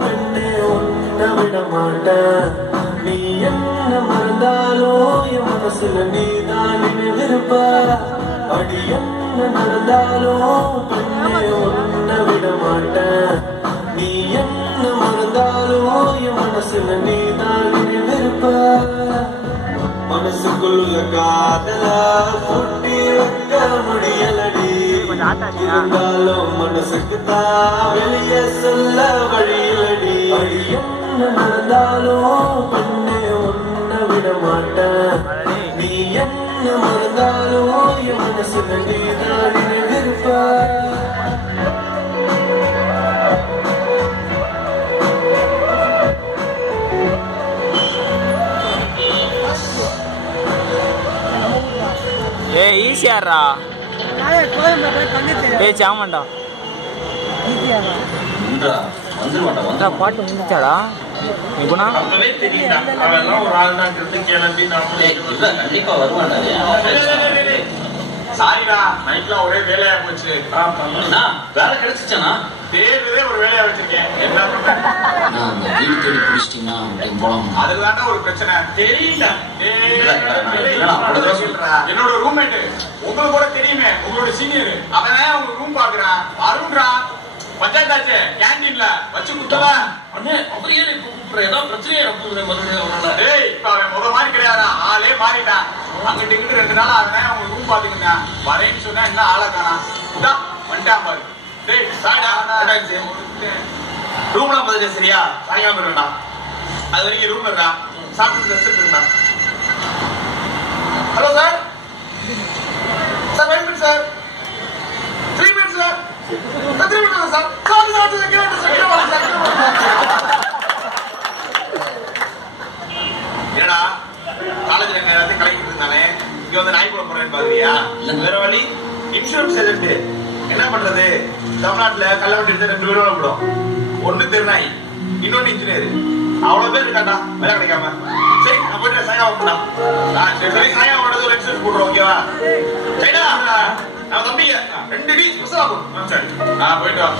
பெண்ணே உன்னை விட மாட்டேன் நீ என்ன மறந்தாலும் என் மனசுல நீதான் நினைவிருப்ப அடி என்ன நடந்தாலும் பெண்ணே உன்னை விட மாட்டேன் நீ என்ன மறந்தாலும் என் மனசுல நீதான் நினைவிருப்ப மனசுக்குள்ள காதல பூட்டி வைக்க முடியலடி இருந்தாலும் மனசுக்கு தான் வெளியே சொல்ல வழியிலடி அடி என்ன நடந்தாலும் பெண்ணே உன்னை விட மாட்டேன் நீ என்ன மறந்தாலும் என் மனசுல நீதான் நினைவிருப்ப ஈஸியாரா சாமண்டா பாட்டு முடிச்சாடா இப்பனா கண்டிப்பா வருவாண்டா சாரிடா நைட்ல ஒரே வேலையா போச்சு வேலை கிடைச்சிச்சானா தேர்தலே ஒரு வேலையா வச்சிருக்கேன் என்ன பண்றேன் அதுதான்டா ஒரு பிரச்சனை தெரியல என்னோட ரூம்மேட் உங்களுக்கு கூட தெரியுமே உங்களோட சீனியர் அவன் உங்க ரூம் பாக்குறான் அருண்ரா பஞ்சாயத்தாச்சு கேண்டீன்ல வச்சு குத்தவ ஏதாவது பிரச்சனையா இப்ப அவன் முத மாதிரி கிடையாது ஆளே மாறிட்டான் அங்கிட்டு இங்கிட்டு 2 நாள் அவன் அவங்க ரூம் பாத்துக்கங்க வரேன்னு சொன்னா என்ன ஆளை காணா வந்துட்டான் பாரு ரூம்லாம் பாத்துட்டு சரியா சாயங்காலம் போயிருந்தா அது வரைக்கும் ரூம்ல இருக்கா சாப்பிட்டு ரெஸ்ட் எடுத்துருந்தா hello sir sir wait minute sir 3 minutes sir 3 minutes sir ஏடா காலேஜ்ல எங்க எல்லாத்தையும் கலக்கிட்டு இருந்தானே இங்க வந்து நாய் கூட போறேன்னு பாக்குறியா வேற வழி இன்சூரன்ஸ் ஏஜென்ட் என்ன பண்றது தமிழ்நாட்டுல கள்ள வண்டி எடுத்து 2 பேரும் விடும் ஒண்ணு தெருநாய் இன்னொன்னு இன்ஜினியர் அவ்வளவு பேர் இருக்காண்டா வேலை கிடைக்காம சரி நான் போயிட்டு சாயங்காலம் போட்டா சரி சாயங்காலம் போடுறது ஒரு இன்சூரன்ஸ் போடுறோம் ஓகேவா சரிடா நம்ம தம்பிங்க 2 டீ ஸ்பெஷலா போடும் சரி போயிட்டு வா